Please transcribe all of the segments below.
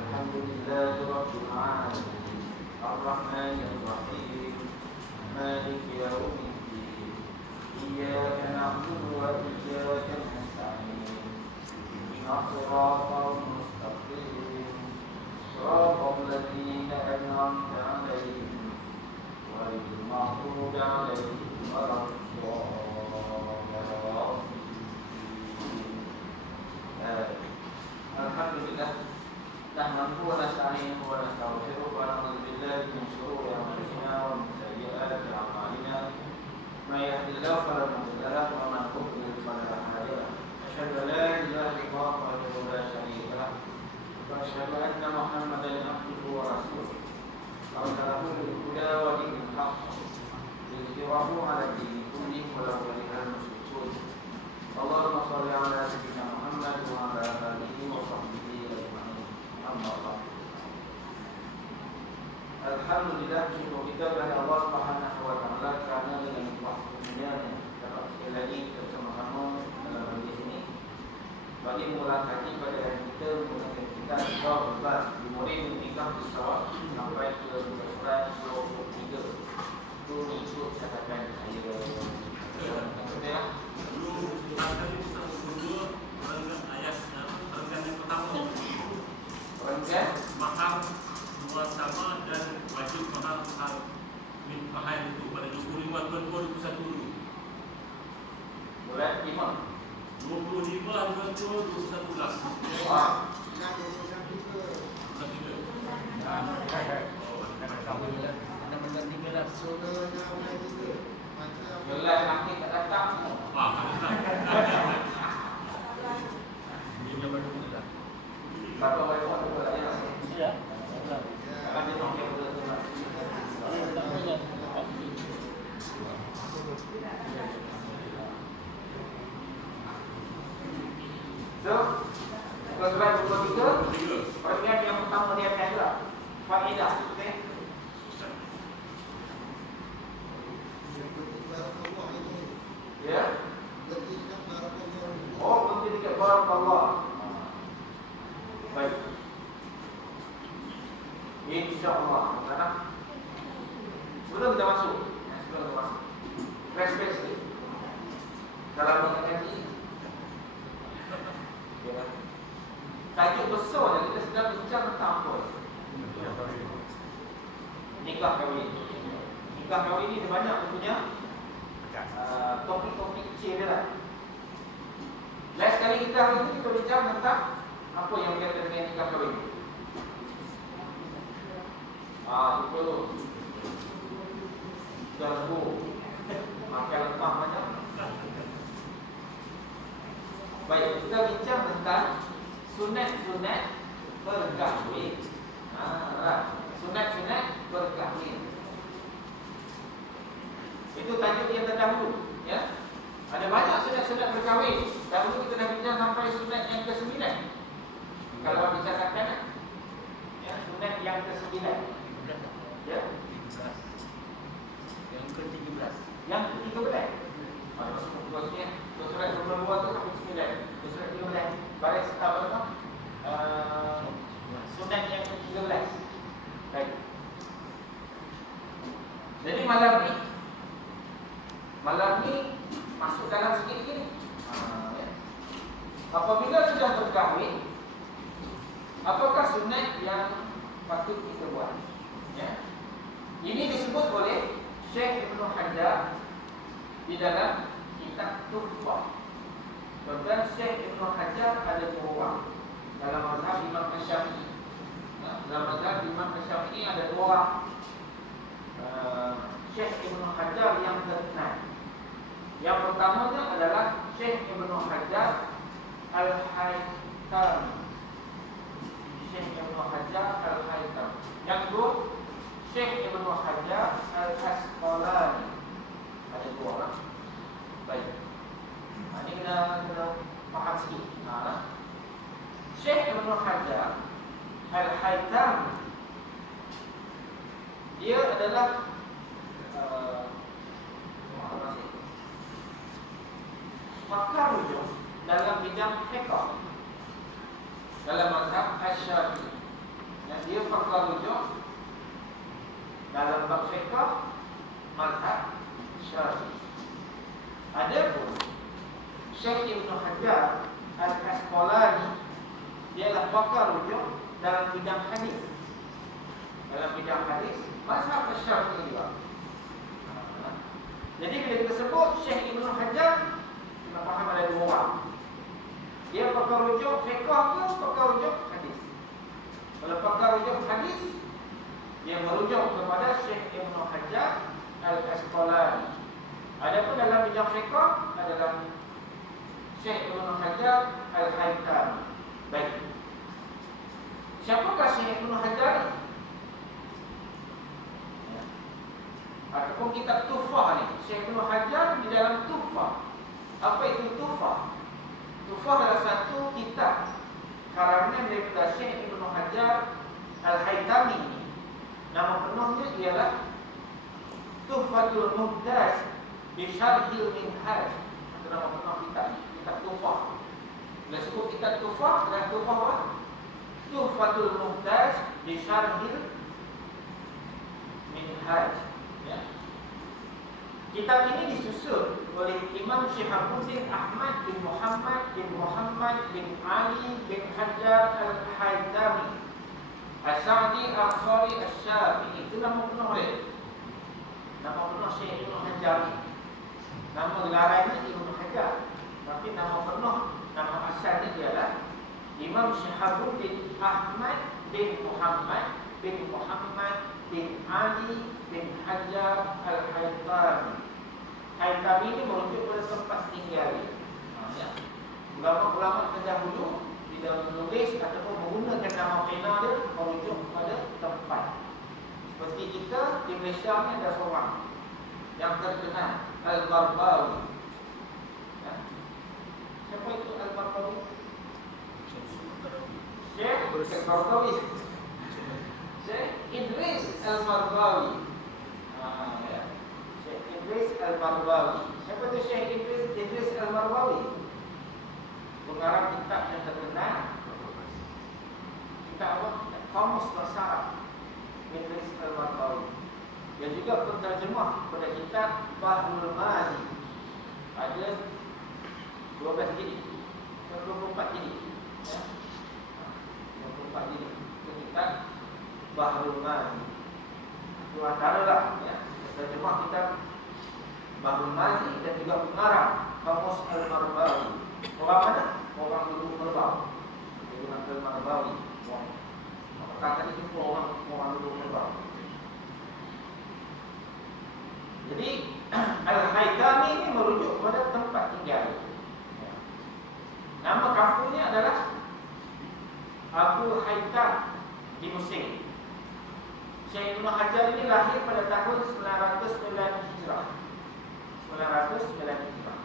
الحمد لله رب العالمين الرحمن الرحيم مالك يوم الدين إياك نعبد وإياك نستعين اهدنا الصراط المستقيم صراط الذين أنعمت عليهم غير المغضوب عليهم ولا الضالين. Alhamdulillah nahmaduhu wa nasta'inuhu wa nastaghfiruh wa na'udzu billahi min shururi anfusina wa min sayyi'ati a'malina may yahdihillahu fala mudilla lahu wa man yudlil fala hadiya lahu asyhadu an la ilaha illallah wahdahu la syarika lahu wa asyhadu anna Muhammadan abduhu wa rasuluh arsalahu bil huda wa dinil haqq liyudhhirahu 'ala dini kullihi wa law karihal musyrikun. Allahumma shalli 'ala sayyidina Muhammad wa 'ala alihi wa sahbihi ajma'in. Amma ba'd. Alhamdulillah, syukur kita kepada Allah Subhanahu wa taala kerana dengan nikmat-Nya dapat sekali lagi kita bersama-sama dalam majlis ini. Bagi mula kaji pada hari kita menggunakan kita juga bebas dimulai nikah pesawat sampai ke surat 23. Itu ikut catatan saya. Sudah. Rangkaian mahar dua sama dan wajib mahar min mahar itu pada 25 bulan 2021 dulu. bulan 5 25 bulan 2021 lah. Wah, Jualan nanti tak datang. Berapa banyak orang tu lah ya? Ya. Akan dia nak betul tu lah. So, surat 23, perhatian yang pertama dia adalah faedah, okey? Ya. Oh, penting dekat barakallah. Baik. InsyaAllah. Sebelum kita masuk, flashback sikit. Dalam mengenai ini, ya, tajuk besar yang kita sedang bincang tentang apa? Nikah kahwin. Nikah kahwin ini banyak punya topik-topik kecil dia lah. Last kali kita hari ini kita bincang tentang apa yang berkaitan dengan nikah kahwin. Lupa tu. Jago. Makan lemah banyak. Baik, kita bincang tentang sunat-sunat berkahwin. Sunat-sunat berkahwin. Itu tajuk yang terdahulu, ya. Ada banyak sunat-sunat berkahwin. Dahulu kita dah bincang sampai sunat yang ke-9. Kalau bincang kanan, ya, sunat yang ke-9. Ya. Yang ke-13. Yang ke-13. Ada maksudnya surat 22 tu sampai 9. Surat 13. Baris apa tu? Sunat yang ke-13. Baik. Jadi malam ni masuk dalam sikit gini. Ya. Apabila sudah berkahwin, apakah sunat yang patut kita buat? Ya. Ini disebut oleh Syekh Ibn Hajar di dalam kitab Tuhfah. Dan Syekh Ibn Hajar ada dua orang dalam mazhab Imam Syafi'i. Dalam mazhab Imam Syafi'i ada dua orang. Syekh Ibn Hajar yang terkenal. Yang pertamanya adalah Syekh Ibn Hajar Al-Haythami. Syekh Ibn Hajar Al-Haythami. Yang kedua Syekh Ibn Hajar Al-Asqalani. Ada dua orang. Baik. Ini kena faham sikit. Syekh Ibn Hajar Al-Haythami, dia adalah pakar rujuk dalam bidang fiqh dalam mazhab Asy-Syafi'i. Dan dia pakar rujuk dalam bab fiqh mazhab Syafi'i. Adapun Syekh Ibn Hajar Al-Asqalani, dia adalah pakar rujuk dalam bidang hadis. Dalam bidang hadis mazhab Syafi'i juga. Jadi bila kita sebut Syekh Ibn Hajar, kita faham ada dua orang. Dia pakar rujuk fiqh ke pakar rujuk hadis? Kalau pakar rujuk hadis, dia merujuk kepada Syekh Ibn Hajar Al-Asqalani. Adapun dalam bidang fiqh adalah Syekh Ibn Hajar Al-Haytami. Baik. Siapakah Syekh Ibn Hajar ni? Ataupun kitab Tuhfah ni, Syekh Ibn Hajar di dalam Tuhfah. Apa itu Tuhfah? Tuhfah adalah satu kitab karangan daripada Syekh Ibn Hajar Al-Haytami ini. Nama penuhnya ialah Tuhfatul Muhtaj bi Syarhil Minhaj. Itu nama penuh kitab Tuhfah. Bila sebut kitab Tuhfah, adalah Tuhfah apa? Tuhfatul Muhtaj bi Syarhil Minhaj. Ya. Kitab ini disusun oleh Imam Syihabuddin Ahmad bin Muhammad bin Muhammad bin Ali bin Hajar Al-Haytami As-Sa'di Al-Ansari Al-Syafi'i. Itu nama penuh dia. Nama penuh Syekh Ibn Hajar ni. Nama gelarannya Ibn Hajar, tapi nama penuh, nama asalnya ialah Imam Syihabuddin Ahmad bin Muhammad bin Muhammad bin Ali bin Hajar Al-Haytami. Haytami ini merujuk pada tempat tinggal dia. Ya. Ulama-ulama terdahulu bila menulis ataupun menggunakan nama pena dia merujuk pada tempat. Seperti kita di Malaysia ni ada seorang yang terkenal, Al-Barbawi. Ya. Siapa itu Al-Barbawi? Syekh Al-Barbawi. Syekh Idris Al-Barbawi. Ya. Syekh Idris Al-Barbawi. Siapa itu Syekh Idris Al-Barbawi? Pengarang kitab yang terkenal. Kitab apa? Kamus Bahasa Arab. Idris Al-Barbawi. Dia juga penterjemah pada kitab Bahrul Mazi. Ada 12 jilid, 24 jilid. Ya. 24 jilid. Itu kitab Bahrul Mazi. Itu antara lah, ya, terjemah kitab Bahrul Mazi dan juga pengarang Kamus Al-Barbawi. Orang mana? Orang dulu Merbau. Orang Al-Barbawi. Kata itu orang dulu Merbau. Jadi Al-Haytami ini merujuk pada tempat tinggal. Nama kampungnya adalah Abu Haytham di Mesir. Syekh Ibn Hajar ini lahir pada tahun 909 Hijrah. 909 Hijrah.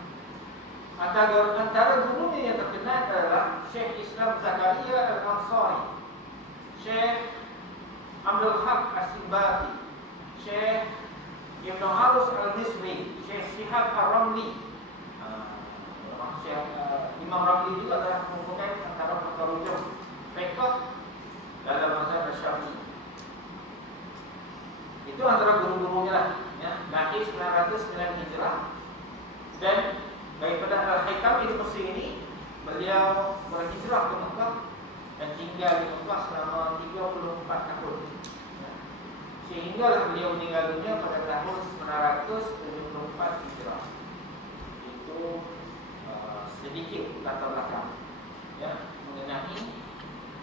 Antara gurunya yang terkenal adalah Syekh Islam Zakaria Al-Ansari, Syekh Abdul Haq As-Simbati, Syekh Ibn Harus Al-Misri, Syekh Syihab Ar-Ramli. Imam Ramli juga adalah merupakan antara pakar rujuk fiqh dalam mazhab Syafi'i. Itu antara guru-gurunya lah, ya. Lahir 909 Hijrah. Dan daripada Al-Haytami di Mesir ini, beliau berhijrah ke Mekah dan tinggal di Mekah selama 34 tahun. Sehinggalah beliau meninggal dunia pada tahun 974 Hijrah. Itu sedikit latar belakang, ya, mengenai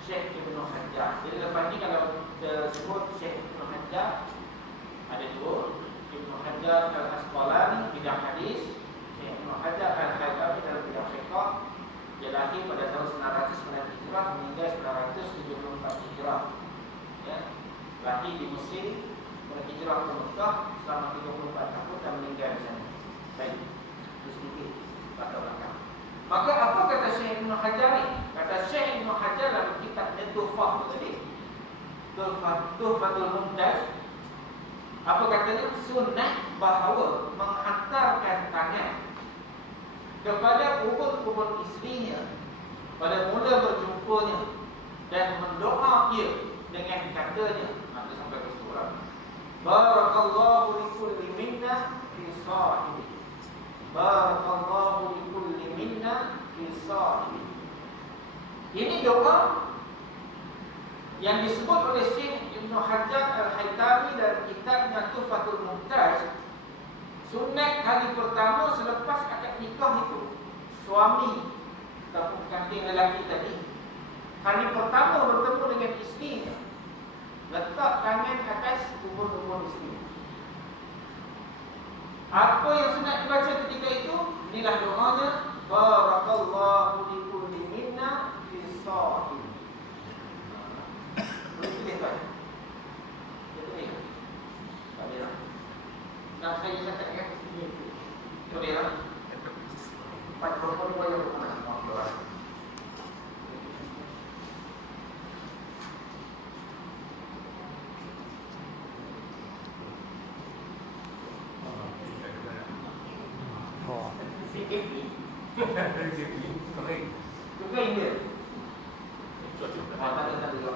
Syekh Ibn Hajar. Jadi lepas ni kalau kita sebut Syekh Ibn Hajar, ada dua, Ibn Hajar Al-Asqalani bidang hadis, Syekh Ibn Hajar Al-Haytami dalam bidang fiqh. Dia lahir pada tahun 909 Hijrah, meninggal 974 Hijrah. Ya. Lahir di Mesir, berhijrah ke Mekah selama 34 tahun dan meninggal di sana. Baik, itu sedikit latar belakang. Maka apa kata Syekh Ibn Hajar ni? Kata Syekh Ibn Hajar dalam kitabnya Tuhfah tadi, Tuhfatul Muhtaj. Apa katanya? Sunnah bahawa menghantarkan tangan kepada ubun-ubun isterinya pada mula berjumpanya dan mendoa ia dengan katanya, nanti sampai ke surah. Barakallahu likulli minna fi sahibi. Barakallahu likulli minna fi sahibi. Ini doa yang disebut oleh Syekh Ibn Hajar Al-Haytami dalam kitabnya Tuhfatul Muhtaj. Sunat hari pertama selepas akad nikah itu, suami ataupun pengantin lelaki tadi, hari pertama bertemu dengan isterinya, letak tangan atas umur isteri. Apa yang sunat dibaca ketika itu? Inilah doanya, barakallahu likulli minna fi sahib. Boleh tulis kan? Boleh tulis kan? Tak boleh lah. Nah, saya cakap kan? Boleh lah. 42 yang berkata. Sikit ni. Kering dia. Tak ada juga.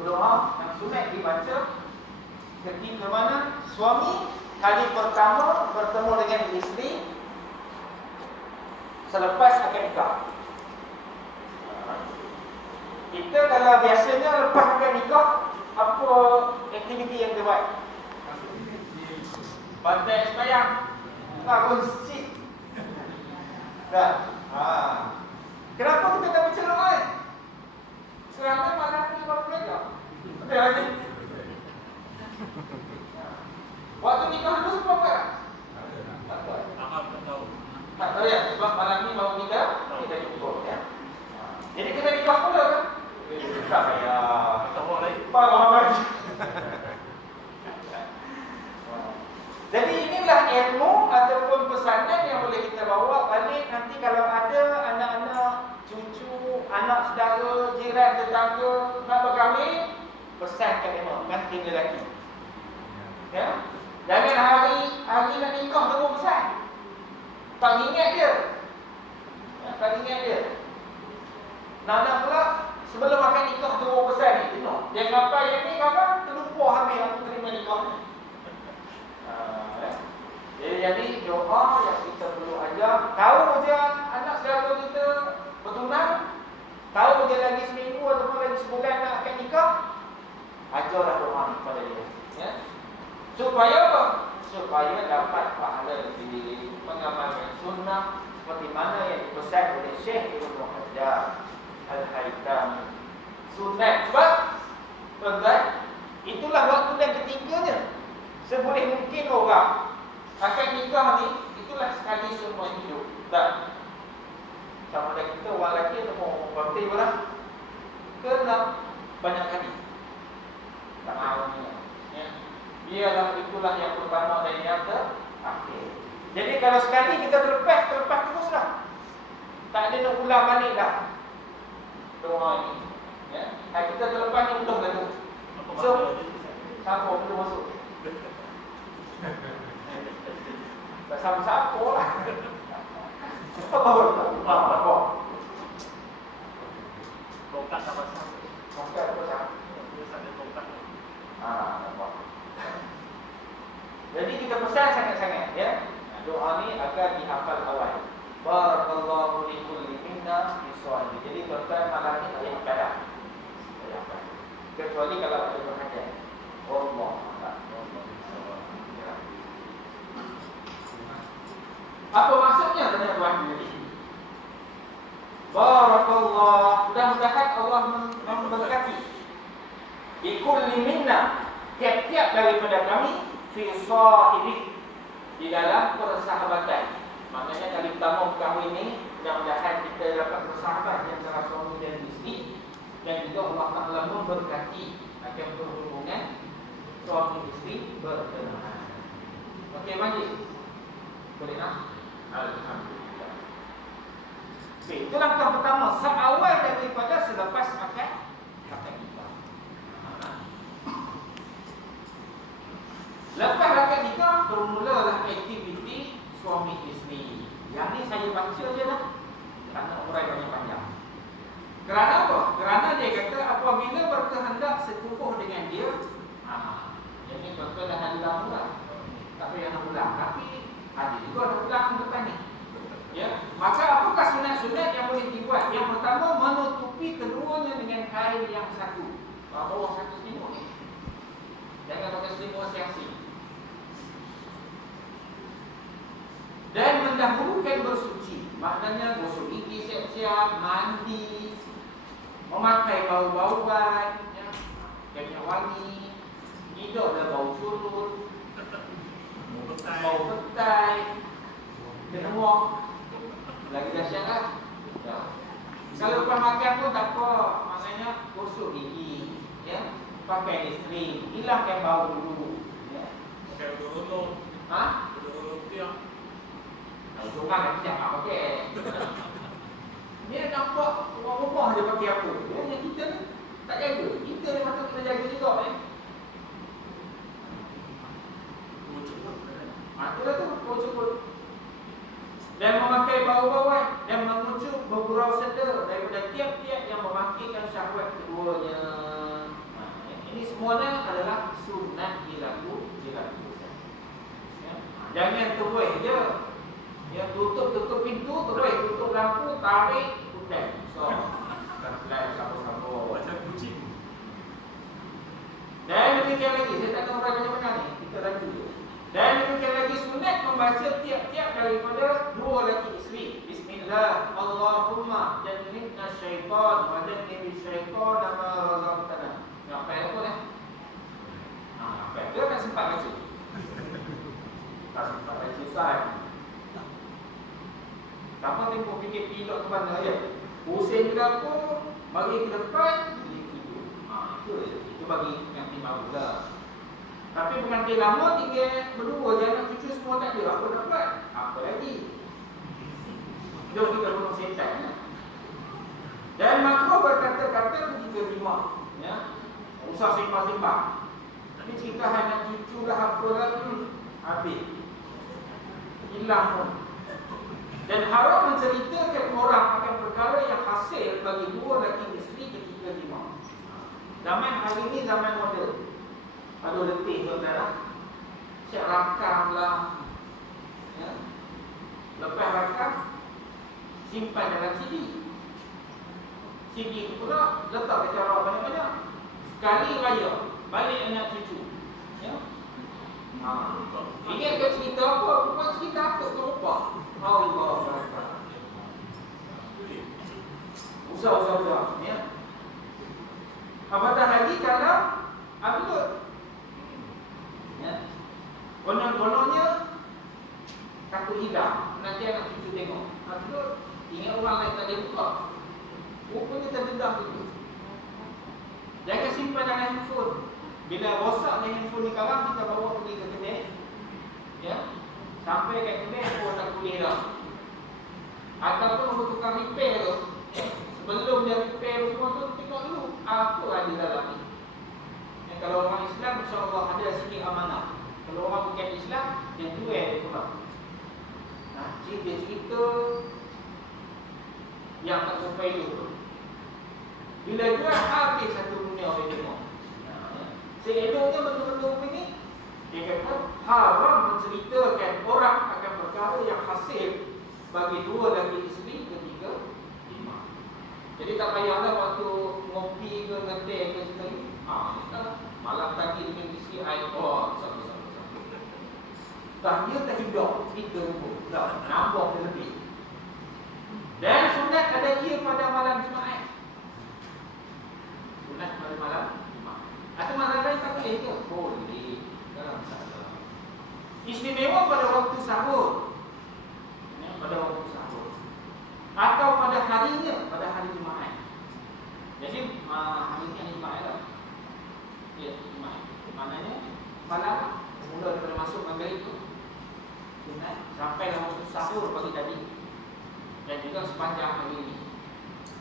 Doa yang sunat dibaca ketika mana suami kali pertama bertemu dengan isteri selepas akad nikah. Kita kalau biasanya lepas akad nikah, apa aktiviti yang dia buat? Pantai sembahyang, masjid. Dah. Kenapa kita tak baca doa? Kerana malam ni baru belajar. Betul lagi. Waktu nikah dulu sebab apa? Tak tahu. Tak tahu ya, sebab malam ni baru kita jumpa ya. Jadi kita nikah pula kan? Tak payah. Tak boleh. Faham. Jadi inilah ilmu ataupun pesanan yang boleh kita bawa balik nanti kalau ada anak-anak, cucu, anak saudara, jiran, tetangga nak berkahwin, pesankan memang pengantin lelaki. Ya? Jangan hari nak nikah baru pesan. Tak ingat dia. Tak ingat dia. Nak pula sebelum akan nikah tu baru pesan ni. Tengok. Yang apa yang ni kakak terlupa habis aku terima nikah ni. Jadi doa yang kita perlu ajar. Tahu je anak saudara kita bertunang, tahu je lagi seminggu ataupun lagi sebulan nak akan nikah, ajarlah doa ni kepada dia ya? Supaya apa? Supaya dapat pahala lebih, mengamalkan sunnah seperti mana yang dipesan oleh Syekh Ibn Hajar Al-Haytami. Sunat sebab tuan-tuan, itulah waktu dan ketikanya seboleh mungkin orang akan nikah ni, itulah sekali semua hidup. Tak sama ada kita orang lelaki atau orang berarti pula kena banyak kali. Tak mahu ni ya. Biarlah itulah yang pertama dan yang terakhir. Jadi kalau sekali kita terlepas teruslah. Tak ada nak ulang balik dah doa ni ya. Kita terlepas ni untung dah tu. So siapa belum masuk? Tak sama-sama lah. Apa? Tongkat sama-sama. Tongkat apa sama? Dia ada tongkat. Nampak. Jadi kita pesan sangat-sangat ya. Doa ni agar dihafal awal. Barakallahu li kulli minna bisawab. Jadi tuan-tuan malam ni tak payah kadang. Kecuali kalau ada perhatian. Allah. Apa maksudnya tanya Tuhan ini? Barakallah. Mudah-mudahan Allah memberkati. Bi kulli minna, tiap-tiap daripada kami fi sahibi, di dalam persahabatan. Maknanya kali pertama kami ini mudah-mudahan kita dapat bersahabat antara suami dan isteri, dan juga Allah Ta'ala memberkati akan berhubungan suami isteri berkenaan. Okey, majlis. Boleh nak? Alhamdulillah. Okey, itu langkah pertama seawal daripada selepas akad nikah. Lepas akad nikah bermulalah aktiviti suami isteri. Yang ni saya baca je lah, tak nak urai banyak panjang. Kerana apa? Kerana dia kata apabila berkehendak setubuh dengan dia, yang ni contoh dah ada ulang lah. Tak payah nak ulang, tapi ada juga ada ulang depan ni. Ya, maka apakah sunat-sunat yang boleh dibuat? Yang pertama, menutupi keduanya dengan kain yang satu. Bawah satu selimut ni. Jangan pakai selimut seksi. Dan mendahulukan bersuci, maknanya gosok gigi siap-siap, mandi, memakai bau-bauan, ya, minyak wangi, hidup dah bau curut, bau petai, kenuak, lagi dahsyat lah. Ya. Kalau lepas makan pun tak apa, maknanya gosok gigi, ya, pakai Listerine, hilangkan bau dulu. Ya. Pakai uduk-uduk. Ha? Uduk-uduk tiang. Itu kan nanti jangan pakai. Dia nampak orang rumah dia pakai apa. Yang kita ni tak jaga. Kita ni patut kita jaga juga ni. Itulah tu, kau dan memakai bau-bauan dan mengucup bergurau sedar daripada tiap-tiap yang memakikan syahwat keduanya. Ini semuanya adalah sunat dilakukan. Ya. Jangan terus je. Ya, tutup pintu, tutup lampu, tarik, hutan. So, pelan-pelan sama-sama. Macam kucing. Dan demikian lagi, saya tak tahu berapa banyak ni, kita lagi je. Dan demikian lagi sunat membaca tiap-tiap daripada dua lelaki isteri. Bismillah, Allahumma jannibna syaitan wa jannibi syaitan ma razaqtana. Nak apa apa dah? Apa dia tak sempat baca. Tak sempat baca Ustaz. Siapa tempoh fikir pilot ke mana ya? Pusing ke apa? Bagi ke depan, dia tidur. Itu bagi pengantin baru lah. Tapi pengantin lama tinggal berdua je, anak cucu semua tak ada. Apa dapat? Apa lagi? Jom kita bunuh setan. Ya? Dan makro berkata-kata ketika lima. Ya? Usah simpang-simpang. Tapi cerita anak cucu lah apa lagi, habis. Hilang pun. Dan harap menceritakan orang akan perkara yang hasil bagi dua lelaki isteri ketika lima. Zaman hari ini zaman moden. Ada letih saudara. Siap rakam lah. Ya. Lepas rakam, simpan dalam CD. CD itu pula letak ke cara banyak-banyak. Sekali raya, balik anak cucu. Ya. Ingat ke cerita apa? Bukan cerita apa ke rupa. Allah Akbar. Usah. Ya. Apatah lagi kalau upload. Ya. Konon-kononnya takut hilang. Nanti anak cucu tengok. Upload. Ingat orang lain tak ada buka. Rupanya terdedah itu. Jangan simpan dalam handphone. Bila rosak dengan handphone ni sekarang, kita bawa pergi ke kedai. Ya. Sampai kat kedai pun tak boleh dah. Ataupun untuk tukang repair tu, sebelum dia repair semua tu, tengok dulu apa ada dalam ni. Dan kalau orang Islam, insya-Allah ada sikit amanah. Kalau orang bukan Islam, yang tu dia pula. Nah, cerita yang tak sampai tu. Bila dia habis satu dunia orang tengok. Seeloknya betul-betul ini, dia kata haram menceritakan orang akan perkara yang hasil bagi 2 lagi isteri, ketiga 5. Jadi tak payahlah waktu ngopi ke ngeteh ke sekali. Kita malam tadi dengan isteri satu. Dah dia tak hidup, kita pun dah nambah lebih. Dan sunat ada ia pada malam Jumaat. Sunat pada malam Jumaat. Atau malam lain tak boleh ke? Boleh. Dalam masalah. Istimewa pada waktu sahur. Pada waktu sahur. Atau pada harinya, pada hari Jumaat. Jadi hari ini Jumaat lah. Ya, Jumaat. Maknanya malam mula daripada masuk maghrib itu sunat sampai waktu sahur pagi tadi. Dan juga sepanjang hari ini.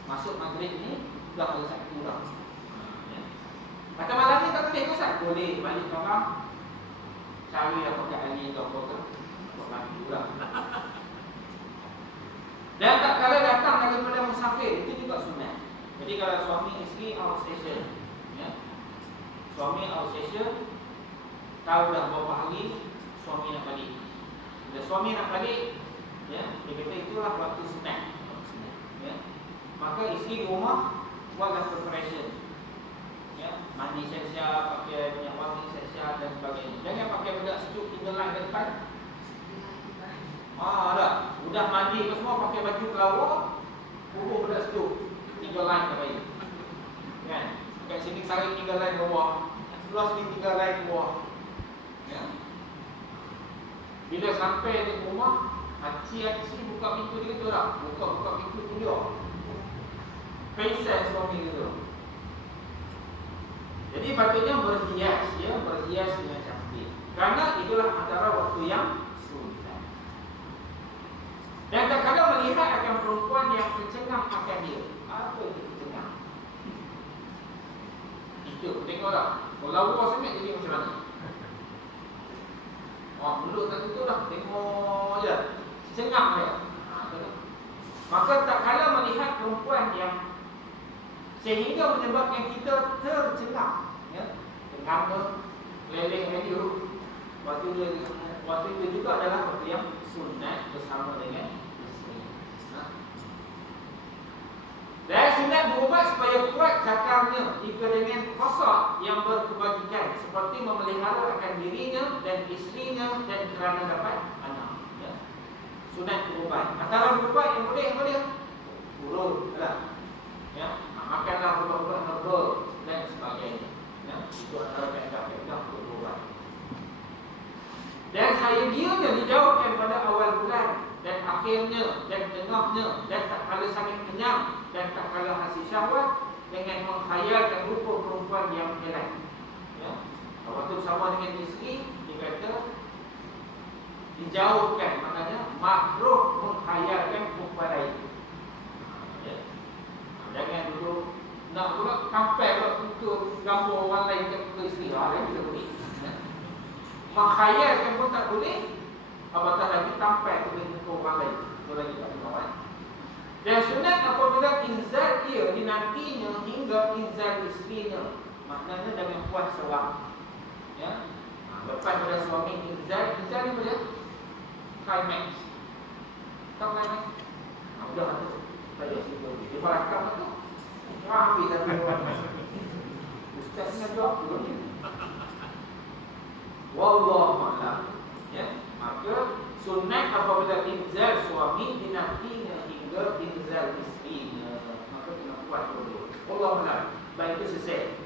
Masuk maghrib ni dah ada satu dah. Ya. Kata malam ni tak boleh ke Ustaz? Boleh, balik kamar. Cari apa kat Ali atau apa ke? Mati pula. Dan tak kala datang daripada musafir, itu juga sunat. Jadi kalau suami isteri outstation, ya. Suami outstation tahu dah berapa hari suami nak balik. Bila suami nak balik, ya, dia kata itulah waktu sunat. Ya. Maka isteri di rumah buatlah preparation. Ya, mandi siap-siap, pakai minyak wangi siap-siap dan sebagainya. Jangan pakai bedak sejuk tinggal line ke depan. Dah. Udah mandi ke semua, pakai baju kelawar, hubung bedak sejuk tinggal line ke baik. Kan? Kat sini tarik tinggal line bawah, sebelah sini tinggal line bawah. Ya. Bila sampai di rumah, Haji buka pintu dia kata tak? Buka pintu tu dia. Pesan suami dia. Jadi patutnya berhias, ya, berhias dengan cantik. Karena itulah antara waktu yang sunat. Dan tak kala melihat akan perempuan yang tercengang akan dia. Apa itu tercengang? Itu, tengok tak? Kalau luar sangat jadi macam mana? Mulut tak tutup dah, tengok je. Cengang dia. Maka tak kala melihat perempuan yang sehingga menyebabkan kita tercengang, ya, ternganga, leleh radio. Waktu itu juga adalah waktu yang sunat bersama dengan isteri. Dan sunat berubat supaya kuat cakarnya jika dengan kosok yang berkebajikan, seperti memelihara akan dirinya dan isterinya dan kerana dapat anak. Ya. Sunat berubat. Antara berubat yang boleh urut, ya. Makanlah ubat-ubat herbal dan sebagainya. Ya, itu antara kaedah-kaedah berubat. Dan sayangnya dijauhkan pada awal bulan dan akhirnya dan tengahnya, dan tak kala sangat kenyang dan tak kala hasil syahwat, dengan menghayalkan rupa perempuan yang elok. Ya. Waktu bersama dengan isteri, dikata dijauhkan, maknanya makruh menghayalkan perempuan lain. Jangan dulu nak pula kampel untuk gambar orang lain ke isteri lain kita boleh. Menghayalkan pun tak boleh. Apatah lagi tampil ke orang lain. Itu lagi tak boleh. Dan sunat apabila inzal dia dinantinya hingga inzal isterinya. Maknanya dengan puas seorang. Ya. Lepas pada suami inzal ni boleh climax. Tahu climax? Sudah tu. Saya cerita dia berakam tu. Habis dah keluar. Ustaz ni ada apa ni? Wallahu a'lam. Ya, maka sunat apabila inzal suami dinantinya hingga inzal isterinya, maka kena kuat dulu. Wallahu a'lam. Baik itu selesai.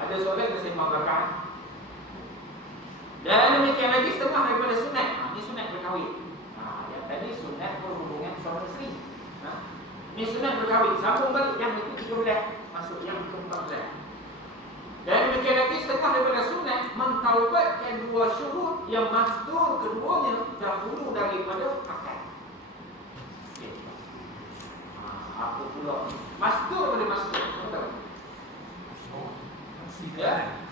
Ada soalan ke sembang belakang? Dan demikian lagi setengah daripada sunat. Ini sunat berkahwin. Yang tadi sunat berhubungan suami isteri. Ini sunat berkahwin. Sambung balik yang itu 13, masuk yang ke-14. Dan demikian lagi setengah daripada sunat mentaubatkan 2 syurut yang mastur keduanya dahulu daripada akad. Apa pula? Mastur daripada mastur. Tahu? Saksi kan?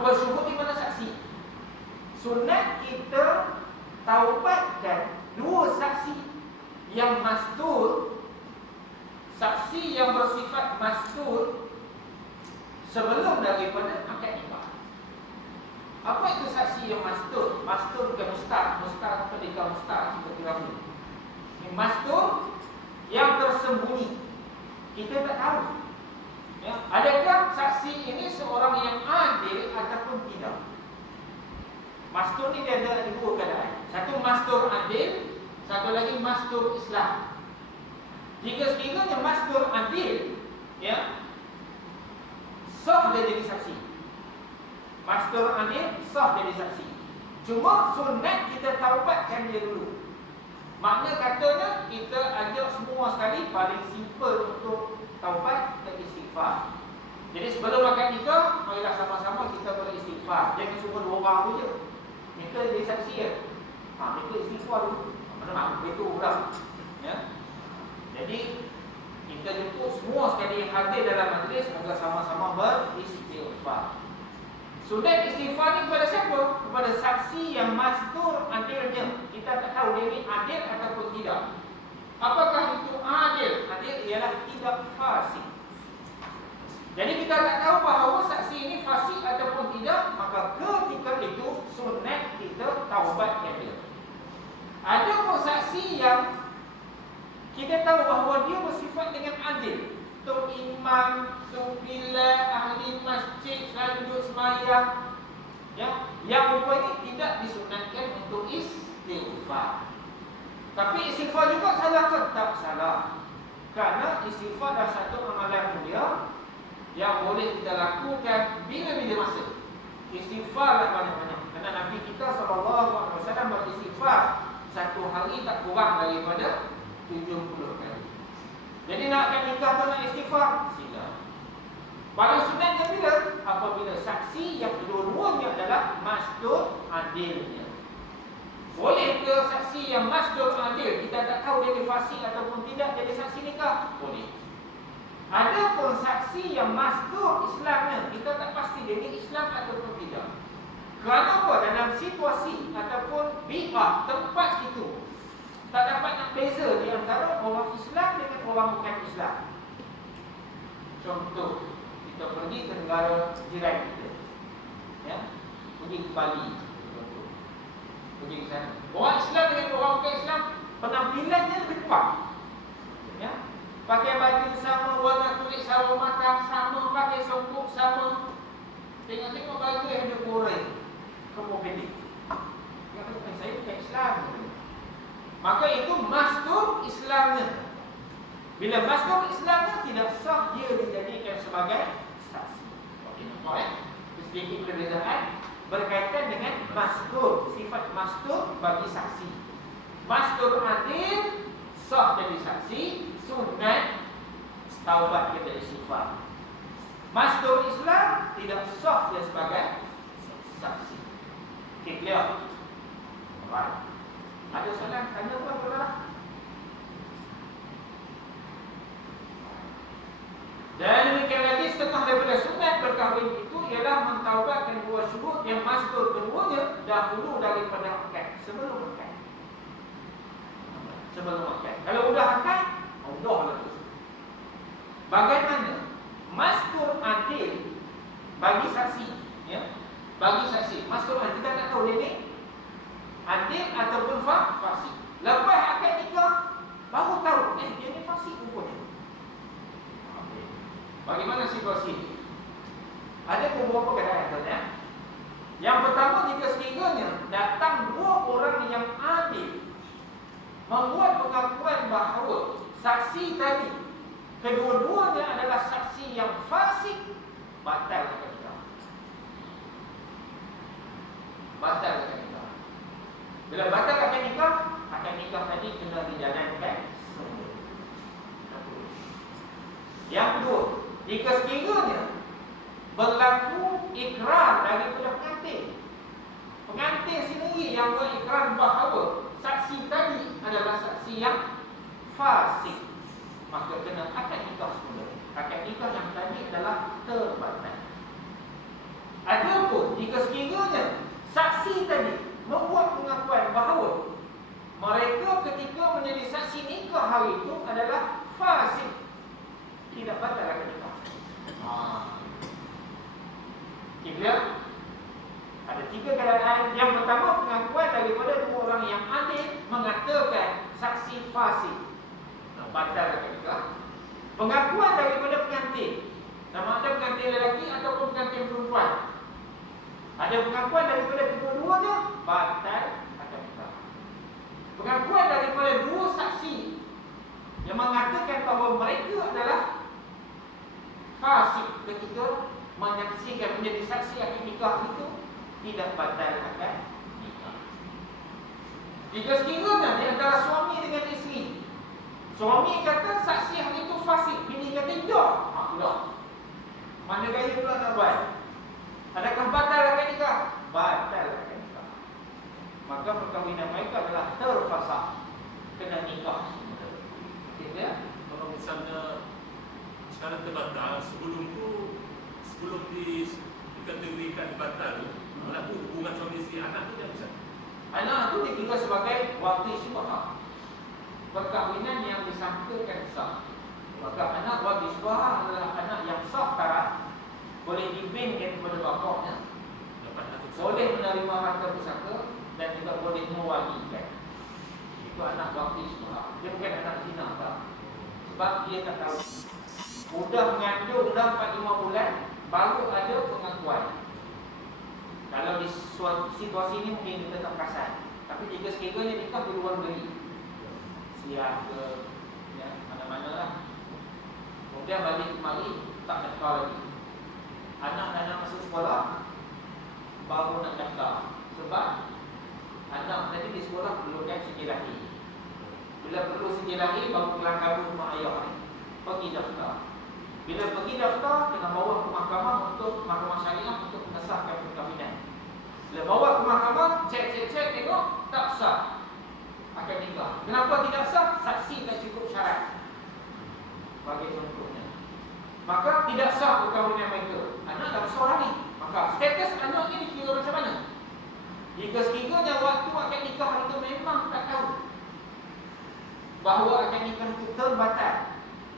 2 syurut di mana saksi? Sunat kita taubatkan 2 saksi yang mastur. Saksi yang bersifat mastur sebelum daripada akad nikah. Apa itu saksi yang mastur? Mastur bukan mustad. Mustad atau nikah mustad. Kita tak tahu. Ya, adakah saksi ini seorang yang adil ataupun tidak? Mastur ni dia ada dua keadaan. Satu mastur adil, satu lagi mastur Islam. Jika sekiranya mastur adil, ya, sah dia jadi saksi. Mastur adil sah jadi saksi. Cuma sunat kita taubatkan dia dulu. Makna katanya kita ajak semua sekali paling simple untuk taubat dan istighfar. Jadi sebelum makan nikah, marilah sama-sama kita beristighfar. Jangan semua dua orang tu je. Mereka jadi saksi ya. Mereka istighfar dulu. Mana itu orang. Ya. Jadi kita jemput semua sekali yang hadir dalam majlis agar sama-sama beristighfar. Sunat istighfar ni kepada siapa? Kepada saksi yang mastur adilnya. Kita tak tahu dia ni adil ataupun tidak. Apakah itu adil? Adil ialah tidak fasik. Jadi kita tak tahu bahawa saksi ini fasik ataupun tidak, maka ketika itu sunat kita taubatkan dia. Ada pun saksi yang kita tahu bahawa dia bersifat dengan adil. Tok imam, tok bilal, ahli masjid, selalu duduk sembahyang. Ya, yang rupa ini tidak disunatkan untuk istighfar. Tapi istighfar juga salah ke? Tak salah. Kerana istighfar adalah satu amalan mulia yang boleh kita lakukan bila-bila masa. Istighfarlah banyak-banyak. Kerana Nabi kita SAW beristighfar satu hari tak kurang daripada 70 kali. Jadi nak akan nikah tu nak istighfar, sila. Paling sunatnya bila? Apabila saksi yang kedua-duanya adalah mastur adilnya. Boleh ke saksi yang mastur adil, kita tak tahu dia fasik ataupun tidak, jadi saksi nikah? Boleh. Ada pun saksi yang mastur Islamnya, kita tak pasti dia ni Islam ataupun tidak. Kerana apa? Dalam situasi ataupun bi'ah, tempat itu, tak dapat nak beza di antara orang Islam dengan orang bukan Islam. Contoh, kita pergi ke negara jiran kita, ya, pergi ke Bali, contoh, pergi ke sana. Orang Islam dengan orang bukan Islam, penampilannya lebih kuat, ya, pakai baju sama, warna kulit sama, matang sama, pakai songkok sama. Tengok-tengok baju yang ada goreng, kemau pendek. Saya bukan Islam. Maka itu mastur Islamnya. Bila mastur Islamnya tidak sah dia dijadikan sebagai saksi. Okey, nampak ya? Sedikit perbezaan berkaitan dengan mastur, sifat mastur bagi saksi. Mastur adil sah jadi saksi, sunat taubat kita istighfar. Mastur Islam tidak sah dia sebagai saksi. Okey, clear? Baik. Ada soalan? Tanya apa saudara? Dan demikian lagi setengah daripada sunat berkahwin itu ialah mentaubatkan dua syurut yang mastur keduanya dahulu daripada akad, sebelum akad. Sebelum akad. Kalau sudah akad, Allah lah. Bagaimana mastur adil bagi saksi, ya? Bagi saksi, mastur adil kita tak tahu dia ni adil ataupun fasik. Lepas akad nikah baru tahu dia ni fasik rupanya. Bagaimana situasi ini? Ada beberapa keadaan ya. Yang pertama, jika sekiranya datang dua orang yang adil membuat pengakuan bahawa saksi tadi kedua-duanya adalah saksi yang fasik, batal akad nikah. Batal akad nikah. Bila batal akad nikah tadi kena dijalankan semula. Yang kedua, jika sekiranya berlaku ikrar daripada pengantin sendiri yang berikrar bahawa saksi tadi adalah saksi yang fasik, maka kena akad nikah semula. Akad nikah yang tadi adalah terbatal. Adapun jika sekiranya saksi tadi membuat pengakuan bahawa mereka ketika menjadi saksi nikah hari itu adalah fasik, tidak batal akad nikah. Kita ada tiga keadaan. Yang pertama, pengakuan daripada dua orang yang adil mengatakan saksi fasik, batal akad nikah. Pengakuan daripada pengantin, sama ada pengantin lelaki ataupun pengantin perempuan, ada pengakuan daripada kedua-duanya, batal akad nikah. Pengakuan daripada dua saksi yang mengatakan bahawa mereka adalah fasik ketika menyaksikan menjadi saksi akad nikah itu, tidak batal akad nikah. Jika sekiranya di antara suami dengan isteri, suami kata saksi hari itu fasik, bini kata tidak, sudah. Mana gaya pula nak buat? Adakah batal akad nikah? Batal akad nikah. Maka perkahwinan mereka adalah terfasakh, kena nikah. Okey ya? Kalau misalnya sekarang terbatal, sebelum dikategorikan batal, berlaku hubungan suami isteri, anak tu dia bisa. Anak itu dikira sebagai waqi syubhah, perkahwinan yang disangkakan sah. Maka anak waqi syubhah adalah anak yang sah taraf, boleh dibinkan kepada bapaknya, boleh menerima harta pusaka dan juga boleh mewalikan. Itu anak waqi syubhah. Dia bukan anak zina tak. Sebab dia tak tahu. Sudah mengandung dah 4-5 bulan baru ada pengakuan. Kalau di situasi ini mungkin kita tak perasan. Tapi jika sekiranya nikah di luar negeri, Siap ke ya, mana-mana lah, kemudian balik kemari tak daftar lagi, anak masuk sekolah baru nak daftar. Sebab anak tadi di sekolah perlukan sijil lahir. Bila perlu sijil lahir baru kelang kabut mak ayah ni pergi daftar. Bila pergi daftar, kena bawa ke mahkamah untuk mahkamah syariah untuk mengesahkan perkahwinan. Bila bawa ke mahkamah, cek tengok tak sah akad nikah. Kenapa tidak sah? Saksi tak cukup syarat. Bagi contohnya, maka tidak sah perkahwinan mereka. Anak dah besar ni, maka status anak ni dikira macam mana? Jika sekiranya waktu akad nikah itu memang tak tahu bahawa akad nikah itu terbatal,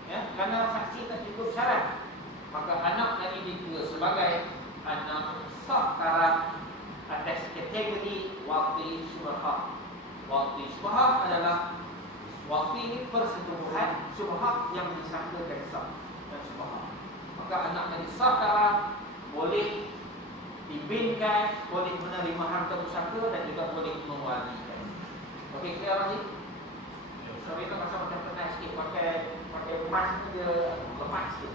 ya, kerana saksi tak cukup syarat, maka anak tadi dikira sebagai anak sah taraf atas kategori waqi syubhah. Waqi syubhah adalah waqi ini persetubuhan syubhah yang disangkakan sah dan syubhah. Maka anak tadi sah taraf, boleh dibinkan, boleh menerima harta pusaka dan juga boleh mewalikan. Okey, clear lagi? Sorry tu masa macam penat sikit pakai emas ni dia lepas sikit.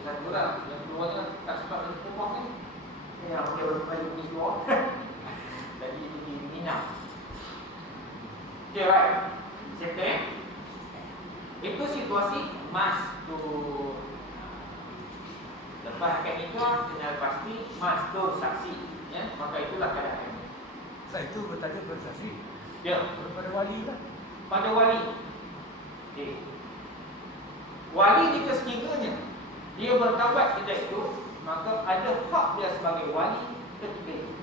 Satu lah, yang keduanya tak sempat dengan rumah ni. Yang dia baju ni semua. Jadi di minyak. Okay, right. Settle. Itu situasi mastur. Lepas akad nikah, kena pasti mastur saksi, ya, maka itulah keadaan. Saya itu bertanya kepada saksi. Ya, Kepada wali lah. pada wali. Okay. Wali jika sekiranya dia bertaubat ketika itu, maka ada hak dia sebagai wali ketika itu.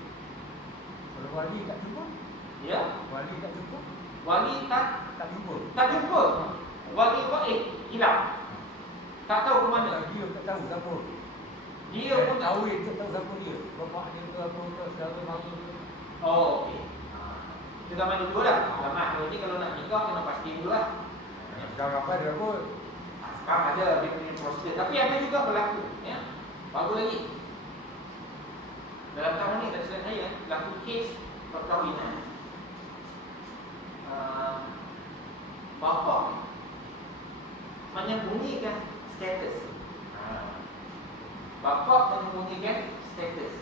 Kalau wali tak jumpa, Ya, wali tak jumpa, wali tak jumpa. Wali hilang. Tak tahu ke mana. Dia tak tahu siapa. Dia pun tak. Kahwin tak tahu siapa dia. Bapak dia ke apa ke, saudara mara ke. Oh, okey. Itu zaman dulu dah. Zaman dulu ni kalau nak nikah kena pasti dulu lah. Sekarang apa dia pun. Sekarang ada dia punya prosedur, tapi ada juga berlaku, ya. Bagus lagi. Dalam tahun ni tak silap saya berlaku kes perkahwinan. Bapa menyembunyikan status. Bapa menyembunyikan status.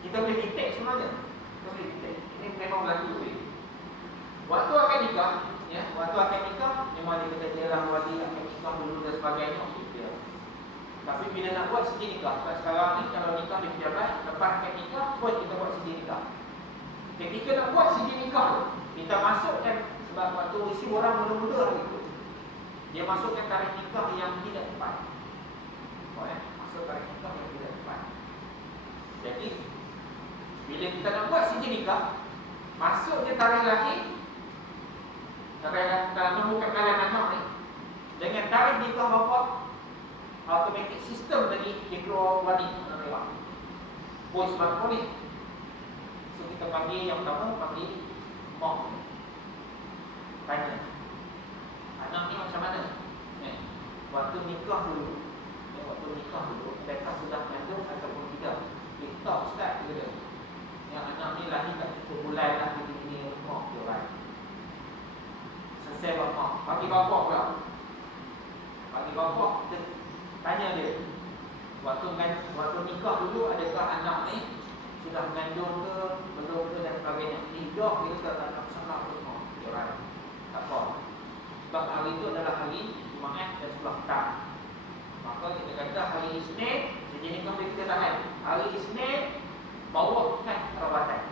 Kita boleh detect sebenarnya. Kita boleh detect. Ini memang berlaku. Waktu akan nikah, ya, waktu akan nikah memang dia kata dia lah wali akan nikah dulu dan sebagainya. Ya. Tapi bila nak buat sijil nikah, sekarang ni kalau nikah di pejabat, lepas akan nikah pun kita buat sijil nikah. Ketika nak buat sijil nikah, kita masukkan, sebab waktu isi orang muda-muda hari itu, dia masukkan tarikh nikah yang tidak tepat. Masuk tarikh nikah yang tidak tepat. Jadi bila kita nak buat sijil nikah, masuknya tarikh lahir, dalam menemukan kalian anak ni, dengan tarikh nikah bapa, automatic sistem tadi dia keluar wali lewat. Sebab boleh. So kita Kita panggil yang pertama, panggil mak. Tanya, anak ni macam mana? Waktu nikah dulu, adakah sudah mengandung ataupun tidak? Tak ustaz, dia kata, yang anak ni lahir tak cukup bulan lah, gini-gini semua. Okay, right. Selesai bapak, bagi bapak pula. Bagi bapak, kita tanya dia, waktu nikah dulu, adakah anak ni sudah mengandung ke, belum ke dan sebagainya. Tidak, dia kata tak salah semua. Okay, right. Tak apa. Sebab hari itu adalah hari Jumaat dan sebelah petang. Maka kita kata hari Isnin, sejenis kami kita tahan. Hari Isnin, bawa kad rawatan.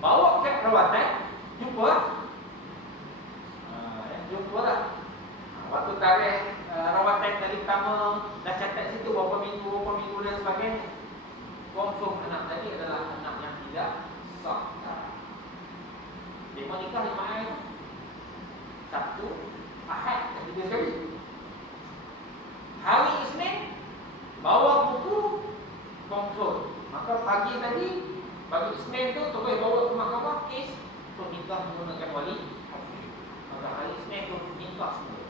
Bawa kad rawatan, jumpa. Jumpa lah. Waktu tarikh rawatan tadi pertama, dah catat situ berapa minggu dan sebagainya. Confirm anak tadi adalah anak yang tidak sah. Dia mau nikah 5 hari, Sabtu, Ahad, dan 3 sekali. Hari Isnin, bawa buku, confirm. Maka pagi tadi, pagi Isnin tu, terus bawa ke mahkamah, kes, untuk nikah menggunakan wali. Maka hari Isnin tu, nikah semua.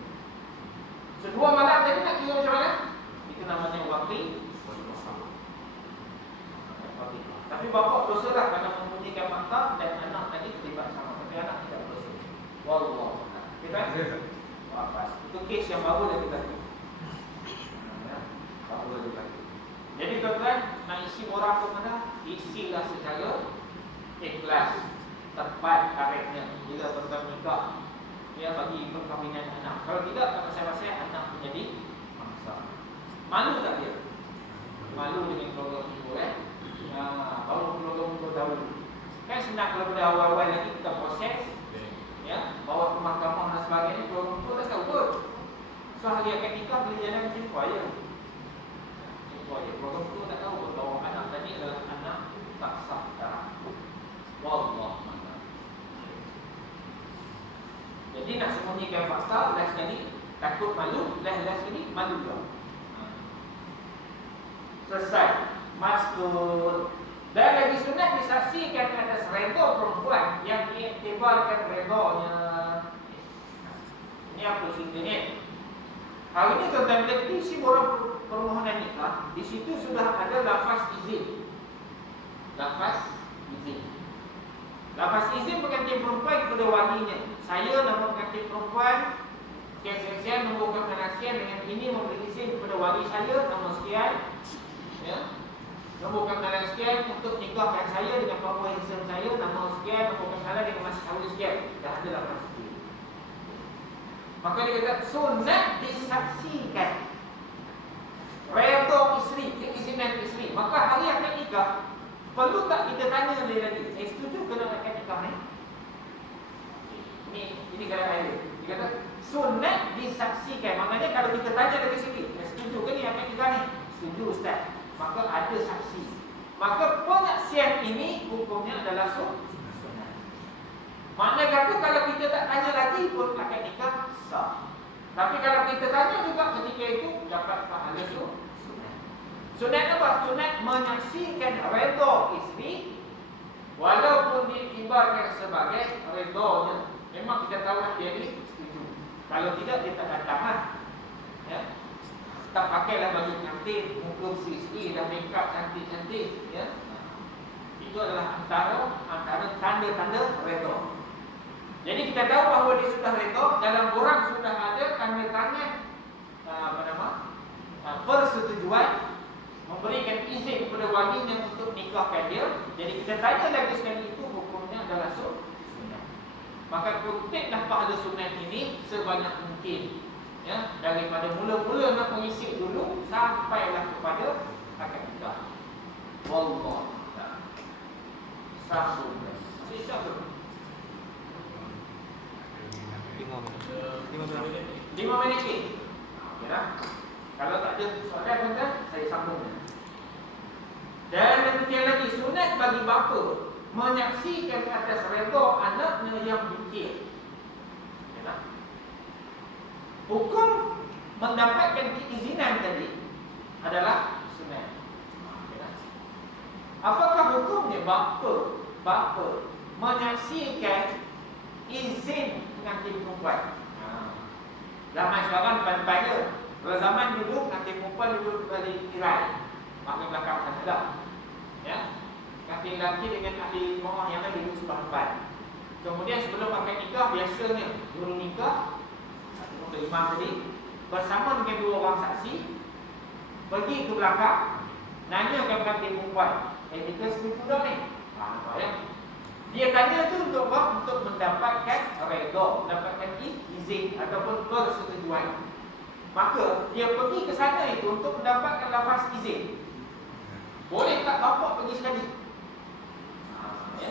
Sedua malam tadi nak kira macam mana? Itu namanya wakil. Tapi bapak dosa lah kerana membunyikan maktab dan anak tadi terlibat sama. Tapi anak tidak berdosa. Wallahu a'lam. Kita itu kes yang baru dah kita. Baru dah kita. Jadi tuan-tuan, nak isi orang ke mana? Isilah secara ikhlas, tepat tariknya. Bila tuan-tuan nikah, dia bagi perkahwinan anak. Kalau tidak, tak pasal-pasal anak menjadi mangsa. Malu tak dia? Malu dengan keluarga ibu baru keluarga tahu. Kan senang kalau pada awal-awal lagi kita proses, ya, bawa ke mahkamah dan sebagainya, keluarga tak tahu pun. So hari akan nikah boleh jalan macam tu aja. Keluarga tak tahu pun bahawa anak tadi adalah anak tak sah darah. Wallahu a'lam. Jadi nak sembunyikan fakta, last sekali takut malu, last sekali malu juga. Selesai. Mastur. Dan lagi sunat disaksikan atas redha perempuan yang diiktibarkan redanya. Ini apa ceritanya? Hari ini tuan-tuan, bila kita isi borang permohonan nikah, di situ sudah ada lafaz izin. Lafaz izin. Lafaz izin pengantin perempuan kepada walinya. Saya nama pengantin perempuan sekian-sekian membuka penasihat dengan ini memberi izin kepada wali saya nama sekian, ya. Membuka kenalan sekian untuk nikahkan saya dengan perempuan Islam saya nama sekian, membuka kenalan dengan mas kawin sekian. Dah ada lafaz izin. Maka dia kata sunat disaksikan redha isteri, keizinan isteri. Maka hari akad nikah perlu tak kita tanya dia lagi, setuju ke nak akad nikah ni? Ini kata dia. Dia kata sunat disaksikan. Maknanya kalau kita tanya lagi sikit, setuju ke ni akad nikah ni? Setuju ustaz. Maka ada saksi. Maka penyaksian ini hukumnya adalah sunat. Makna kata kalau kita tak tanya lagi pun akad nikah sah. Tapi kalau kita tanya juga ketika itu dapat pahala sunat. Sunat apa? Sunat menyaksikan redha isteri walaupun diiktibarkan sebagai redanya. Memang kita tahu lah dia ni setuju. Kalau tidak dia tak datang lah. Ya. Tak pakailah baju cantik, muka isteri dan make up cantik-cantik, ya. Itu adalah antara tanda-tanda redha. Jadi kita tahu bahawa dia sudah redha, dalam borang sudah ada tanda tangan persetujuan memberikan izin kepada walinya untuk nikahkan dia. Jadi kita tanya lagi sekali, itu hukumnya adalah sunat. Maka kutiplah pahala sunat ini sebanyak mungkin, ya, daripada mula-mula nak mengisi dulu sampailah kepada akad nikah. Wallahu a'lam. Sambung. Masih sambung. 5 minit lagi. Okey dah. Kalau tak ada soalan tuan-tuan, saya sambung. Dan demikian lagi sunat bagi bapa menyaksikan atas redha anaknya yang bikir. Okey dah. Hukum mendapatkan keizinan tadi adalah sunat. Apakah hukumnya bapa menyaksikan izin pengantin perempuan. Zaman sekarang pandai-pandai. Kalau zaman dulu pengantin perempuan dulu kali tirai, maka belakang sana dah. Ya. Pengantin lelaki dengan ahli mohon yang lain duduk sebelah depan. Kemudian sebelum akad nikah, biasanya juru nikah untuk imam tadi bersama dengan 2 orang saksi pergi ke belakang, nanya ke pengantin perempuan, kita setuju dah ni? Nampak ya? Dia tanya tu untuk apa? Untuk mendapatkan redha, mendapatkan izin ataupun persetujuan. Maka dia pergi ke sana itu untuk mendapatkan lafaz izin. Boleh tak bapa pergi sekali? Ya.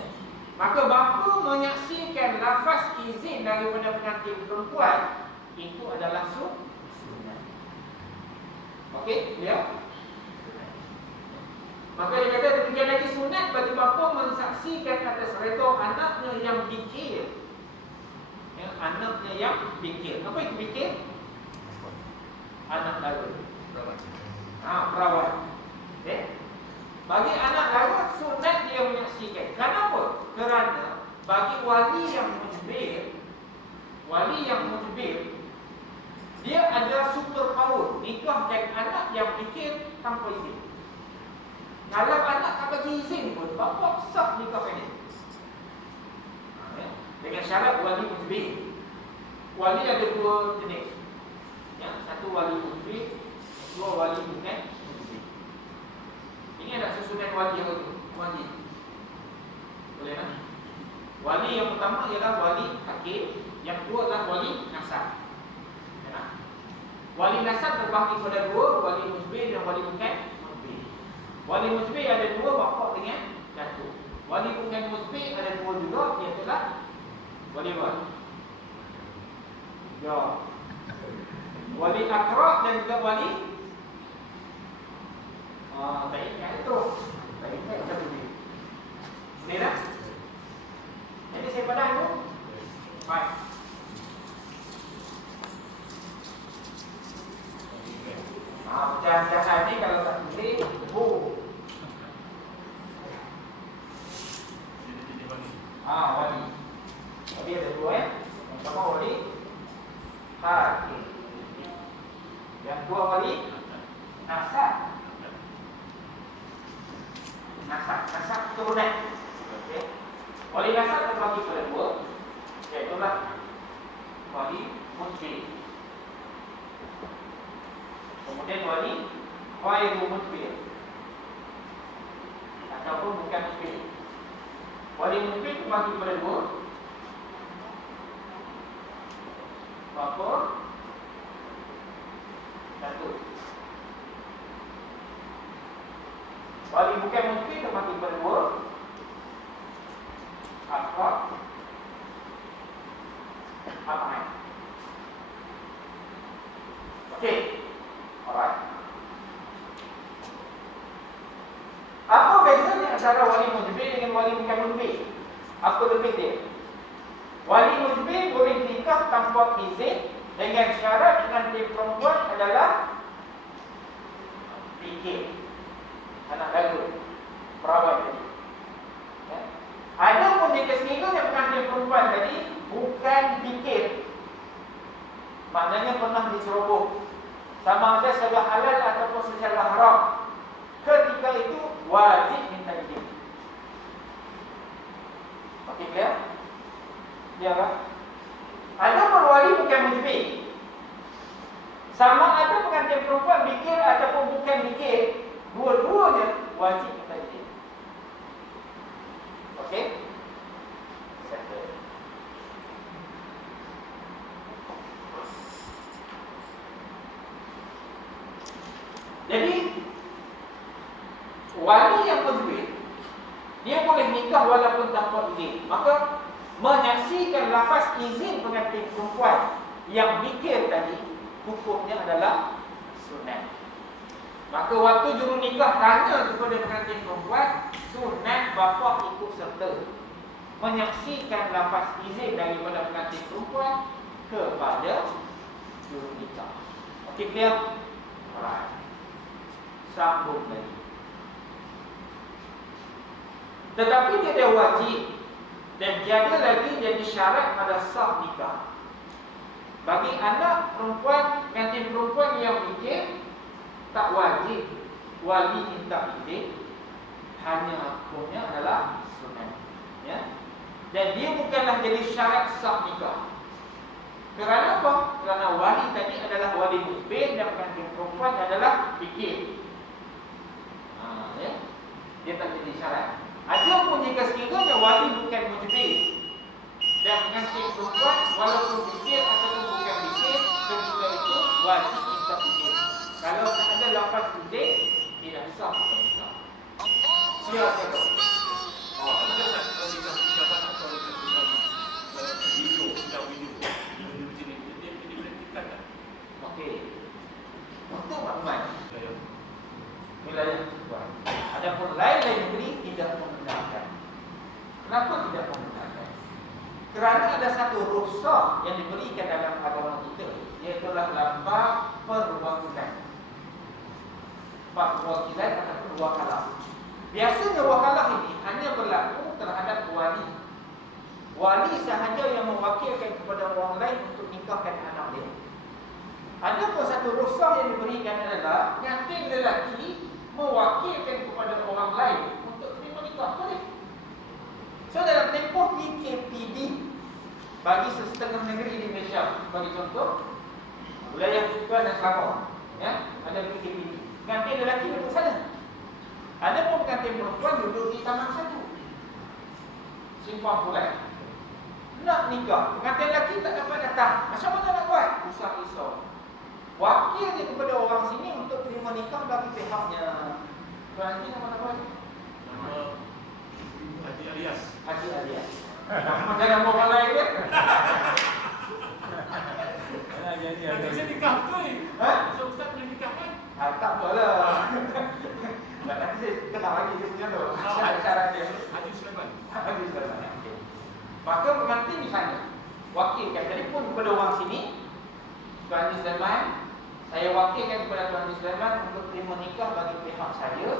Maka bapa menyaksikan lafaz izin daripada pengantin perempuan, itu adalah sunnah. Okey, ya. Maka dia kata demikian lagi sunat bagi bapa mensaksikan atas redha anaknya yang bikir. Ya, anaknya yang bikir. Apa itu bikir? Anak lara. Perawan. Okay. Bagi anak lara sunat dia menyaksikan. Kenapa? Kerana bagi wali yang mujbir, dia ada super power nikahkan anak yang bikir tanpa izin. Kalau anak tak bagi izin pun, bapa sah nikahkan dia. Ya. Dengan syarat wali mujbir. Wali ada 2 jenis. Ya, satu wali mujbir, 2 wali bukan mujbir. Ini ada susunan wali yang itu. Wali. Boleh tak? Wali yang pertama ialah wali hakim, yang kedua adalah wali nasab. Ya. Wali nasab terbagi kepada 2, wali mujbir dan wali bukan. Wali mujbir ada 2, bapa dengan datuk. Wali bukan mujbir ada 2 juga, iaitu wali apa? Ya. Wali akrab dan juga wali tak ingat itu. Tak ingat satu ni. Boleh tak? Jadi saya padam tu. Baik. Pecahan-pecahan ni kalau tak tulis, wali. Wali ada 2 ya. Yang pertama wali hakim. Yang kedua wali nasab. Nasab keturunan. Okey. Wali nasab terbagi pada 2, iaitu wali mujbir. Kemudian wali ghairu mujbir ataupun bukan mujbir. Wali mujbir terbagi pada 2, bapa datuk. Wali bukan mujbir terbagi pada 2, akrab, abang. Okey. Alright. Apa bezanya antara wali mujbir dengan wali bukan mujbir? Apa lebih dia? Wali mujbir boleh nikah tanpa izin dengan syarat pengantin perempuan adalah bikir, anak lara, perawan tadi. Ya. Ada pun jika sekiranya pengantin perempuan tadi bukan bikir, maknanya pernah diceroboh, sama ada secara halal ataupun secara haram, ketika itu wajib minta izin. Okey, clear? Clear tak? Ada pun wali bukan mujbir, sama ada pengantin perempuan bikir ataupun bukan bikir, dua-duanya wajib minta izin. Okey? Settle. Jadi wali yang mujbir dia boleh nikah walaupun tanpa izin. Maka menyaksikan lafaz izin pengantin perempuan yang bikir tadi, hukumnya adalah sunat. Maka waktu juru nikah tanya kepada pengantin perempuan, sunat bapa ikut serta menyaksikan lafaz izin daripada pengantin perempuan kepada juru nikah. Okey, clear? Alright. Sambung lagi. Tetapi dia wajib dan tiada lagi jadi syarat pada sah nikah. Bagi anak perempuan, pengantin perempuan yang bikin, tak wajib wali minta izin, hanya hukumnya adalah sunat. Ya? Dan dia bukanlah jadi syarat sah nikah. Kerana apa? Kerana wali tadi adalah wali mukmin dan pengantin perempuan adalah bikin. Ya? Dia tak jadi syarat. Ada pun jika sekiranya wali bukan mujbir dan pengantin perempuan walaupun bikin ataupun bukan bikin, ketika itu wajib minta izin. Kalau tak ada lafaz izin, tidak sah nikah. Siapa tu? Ada tak kalau nikah pejabat atau nikah video, dia diperhatikan tak? Okey. Untuk maklumat wilayah tuan. Adapun lain-lain negeri tidak membenarkan. Kenapa tidak membenarkan? Kerana ada satu rukhsah yang diberikan dalam agama kita, iaitu lafaz perwakilan. Perwakilan ataupun wakalah. Biasanya wakalah ini hanya berlaku terhadap wali. Wali sahaja yang mewakilkan kepada orang lain untuk nikahkan anak dia. Ada pun satu rukhsah yang diberikan adalah pengantin lelaki mewakilkan kepada orang lain untuk terima nikah. Boleh. So dalam tempoh PKPD bagi setengah negeri di Malaysia, bagi contoh wilayah Keputusan dan Selangor, ya, ada PKPD. Pengantin lelaki duduk sana. Ada pun pengantin perempuan duduk di taman satu. Simpang Purai. Nak nikah, pengantin lelaki tak dapat datang. Macam mana nak buat? Usah risau. Wakil dia kepada orang sini untuk terima nikah bagi pihaknya. Berarti nama apa? Nama Haji Alias. Haji Alias. Macam nama orang lain dia? Nanti saya nikah tu ni. Ha? So Ustaz boleh nikah kan? Tak apalah. Nanti saya kenal lagi dia punya tu. Syarat dia. Haji Sulaiman. Haji Sulaiman. Okay. Maka pengantin misalnya wakilkan telefon kepada orang sini, Tuan Haji Sulaiman, saya wakilkan kepada Tuan Haji Sulaiman untuk terima nikah bagi pihak saya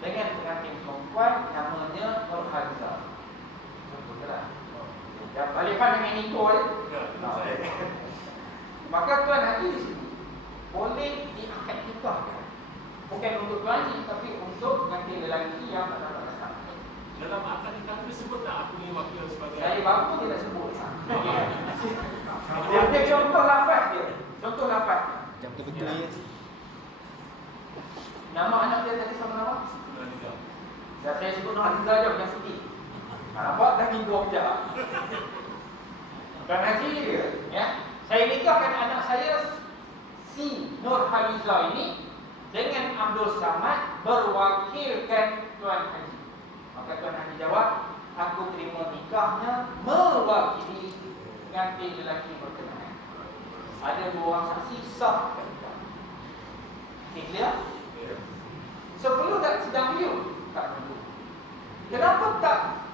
dengan pengantin perempuan namanya Nurhaliza. Contohlah. Dan balikan dengan Niko dia. Ya, saya. Maka Tuan Haji di sini boleh diakad nikahkan. Bukan untuk Tuan Haji, tapi untuk pengantin lelaki yang tak dapat datang. Dalam akad nikah tu sebut tak aku ni wakil sebagai Saya baru dia tak sebut. Dia contoh lafaz dia. Contoh lafaz. Jam betul ya. Nama anak dia tadi sama nama? Dan saya sebut Nurhaliza je, bukan Siti. Nampak dah minggu sekejap. Tuan Haji dia, ya. Saya nikahkan anak saya si Nurhaliza ini dengan Abdul Samad berwakilkan Tuan Haji. Maka Tuan Haji jawab, aku terima nikahnya mewakili pengantin lelaki berkenaan. Ada dua orang saksi sah nikah. Okay, clear? So perlu tak sidang video? Tak perlu. Kenapa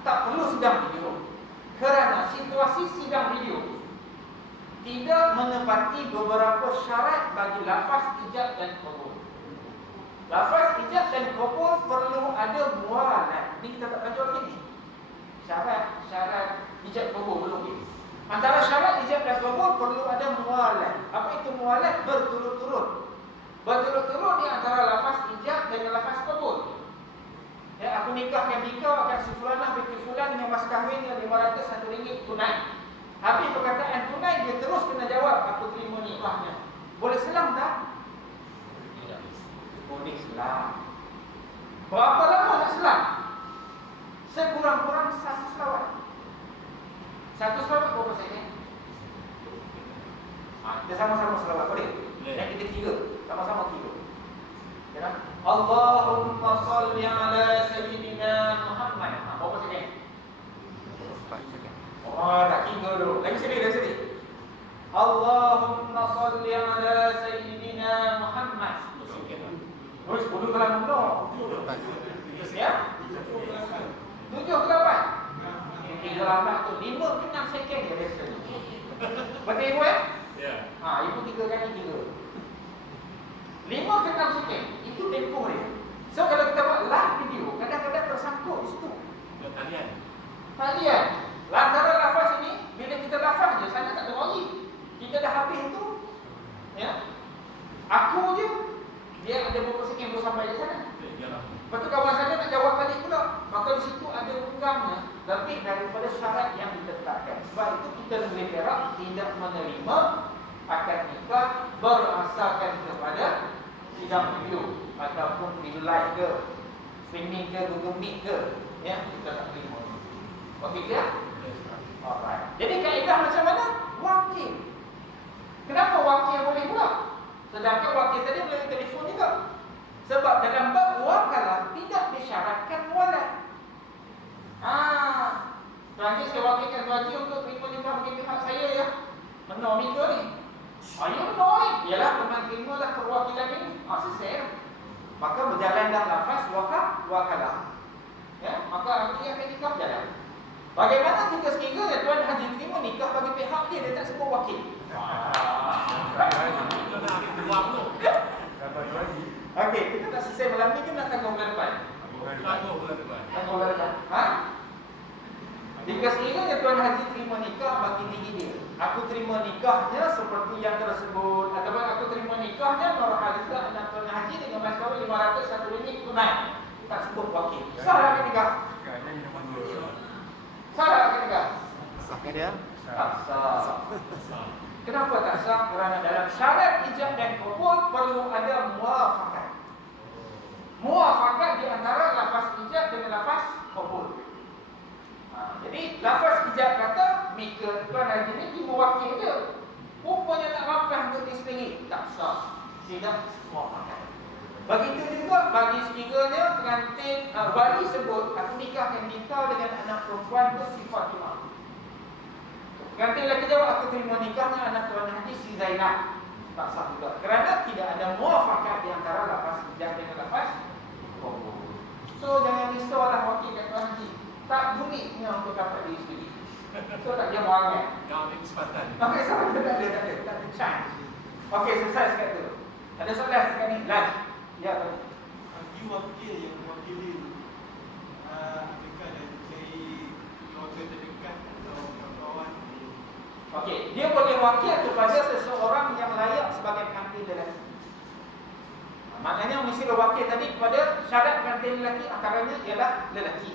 tak perlu sidang video? Kerana situasi sidang video tidak menepati beberapa syarat bagi lafaz ijab dan qabul. Lafaz ijab dan qabul perlu ada mualat. Ini kita tak baca lagi ni. Syarat ijab qabul belum ni. Antara syarat ijab dan qabul perlu ada mualat. Apa itu mualat? Berturut-turut. Berturut-turut di antara lafaz ijab dan lafaz qabul. Ya, aku nikahkan kau akan si fulanah binti fulan dengan mas kahwin yang RM500 tunai. Habis perkataan tunai, dia terus kena jawab, aku terima nikahnya. Boleh selam tak? Tidak. Boleh selam. Berapa lama nak selam? Sekurang-kurang 1 selawat. 1 selawat berapa saja? Kita sama-sama selawat, boleh? Yang kita 3, sama-sama 3. Ya, Allahumma salli ala Sayyidina Muhammad. Berapa saja? 4 second. Oh, tak kira dulu. Lagi sedih. Allahumma salli ala Sayyidina Muhammad. Terus 10 ke 8. Ya? 7 ke 8. 3 lambat tu 5 ke 6 second dia biasanya. Betul ibu ya? Ya. Ibu 3 kali 3. 5 ke 6 second itu tempoh dia. So kalau kita buat live video, kadang-kadang tersangkut di situ. Dia ada berapa second baru sampai di sana. Yalah. Lepas tu kawan saya nak jawab balik pula. Maka di situ ada undangnya lebih daripada syarat yang ditetapkan. Sebab itu kita negeri Perak tidak menerima akad nikah berasaskan kepada sidang video ataupun video live ke, streaming ke, Google Meet ke, ya, kita tak terima. Okey ke? Alright. Jadi kaedah macam mana? Wakil. Kenapa wakil boleh pula? Sedangkan wakil tadi boleh telefon juga. Sebab dalam bab wakalah tidak disyaratkan walad. Nanti saya wakilkan Tuan Haji untuk terima nikah bagi pihak saya ya. Menor nikah ni. Ya menor ni. Yalah memang terimalah perwakilan ini. Selesai. Maka berjalan dah lafaz wakalah. Ya, maka nanti akan nikah jalan. Bagaimana jika sekiranya Tuan Haji terima nikah bagi pihak dia tak sebut wakil? Kita nak ambil peluang tu. Dapat lagi. Okey, kita tak selesai malam ni ke nak tanggung bulan depan? Tangguh bulan depan. Tanggung bulan depan. Jika sekiranya Tuan Haji terima nikah bagi diri dia, aku terima nikahnya seperti yang tersebut, ataupun aku terima nikahnya Nur Halizah dan Tuan Haji dengan mas kahwin 500 satu ringgit tunai. Tak sebut wakil. Sah ke nikah? Sah ke nikah? Sah ke dia? Tak sah. Kenapa tak sah? Kerana dalam syarat ijab dan qabul perlu ada muafakat. Muafakat di antara lafaz ijab dengan lafaz qabul. Jadi lafaz ijab kata mika Tuan Haji ni dia mewakil dia. Rupanya tak makan untuk isteri. Tak sah. Tidak muafakat. Begitu juga bagi sekiranya pengantin wali sebut aku nikahkan nikah dengan anak perempuan bersifat imam. Pengantin lelaki jawab aku terima nikahnya anak Tuan Haji si Zainab. Tak sah juga. Kerana tidak ada muafakat di antara lafaz ijab dengan lafaz qabul. So jangan risaulah wakil kat Tuan Haji. Tak bunyinya untuk dapat diri sendiri. So tak dia muangan. Yang ambil kesempatan. Okey, sama tak ada chance. Okey, selesai sekat tu. Ada soalan sekat ni? Live. Ya, Pak. Bagi wakil yang mewakili dekat dari keluarga terdekat atau kawan-kawan. Okey, dia boleh wakil kepada seseorang yang layak sebagai pengantin lelaki. Maknanya mesti wakil tadi kepada syarat pengantin lelaki antaranya ialah lelaki.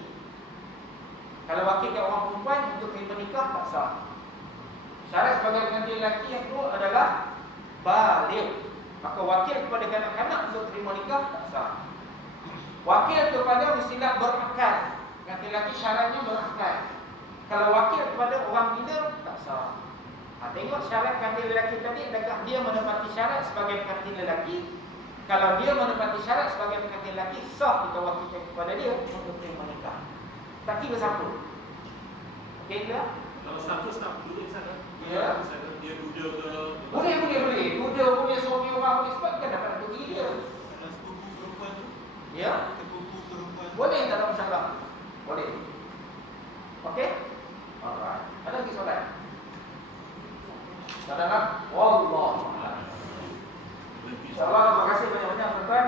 Kalau wakil ke orang perempuan untuk terima nikah tak sah. Syarat sebagai pengantin lelaki yang kedua adalah baligh. Maka wakil kepada kanak-kanak untuk terima nikah tak sah. Wakil kepada mestilah berakal. Pengantin lelaki syaratnya berakal. Kalau wakil kepada orang gila tak sah. Tengok syarat pengantin lelaki tadi, adakah dia menepati syarat sebagai pengantin lelaki? Kalau dia menepati syarat sebagai pengantin lelaki, sah kita wakilkan kepada dia untuk terima nikah. Tak kira siapa. Okey ke? Kalau status tak duduk di sana. Ya. Misalnya dia duda ke. Boleh. Duda boleh, suami orang boleh, sebab kan dapat bagi dia. Salah sepupu perempuan tu. Ya. Sepupu perempuan tu. Boleh, tak ada masalah. Boleh. Okey? Alright. Ada lagi soalan? Soalan? Wallah. InsyaAllah, terima kasih banyak-banyak tuan-tuan.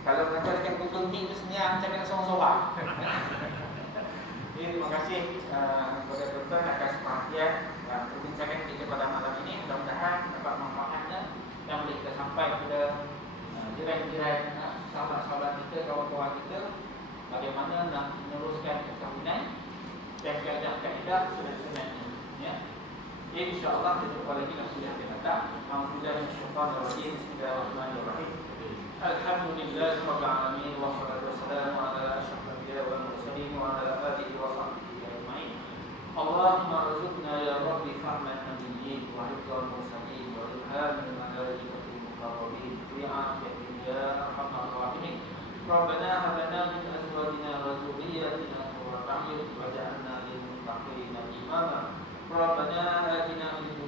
Kalau tuan-tuan dekat Google Meet tu senyap macam nak sorang-sorang. Terima kasih kepada tuan-tuan atas perhatian dan perbincangan kita pada malam ini. Mudah-mudahan dapat manfaatnya yang boleh kita sampai kepada jiran-jiran, sahabat-sahabat kita, kawan-kawan kita, bagaimana nak meneruskan perkahwinan dan kaedah-kaedah sunat-sunat ini. Ya. InsyaAllah kita jumpa lagi dalam kuliah yang datang. Alhamdulillahirrahmanirrahim. Bismillahirrahmanirrahim. Alhamdulillahirabbil alamin wassalatu wassalamu ala asyrafil anbiya'i wal mursalin wa ala alihi wa sahbihi ajma'in. Allahumma rzuqna ya rabbi fahman nabiyyin wa hifdzal mursalin wa ilhamal malaikatil muqarrabin fi afiyatin ya arhamar rahimin. Rabbana hab lana min azwajina wa dhurriyyatina qurrata a'yun waj'alna lil muttaqina imama. Rabbana atina fid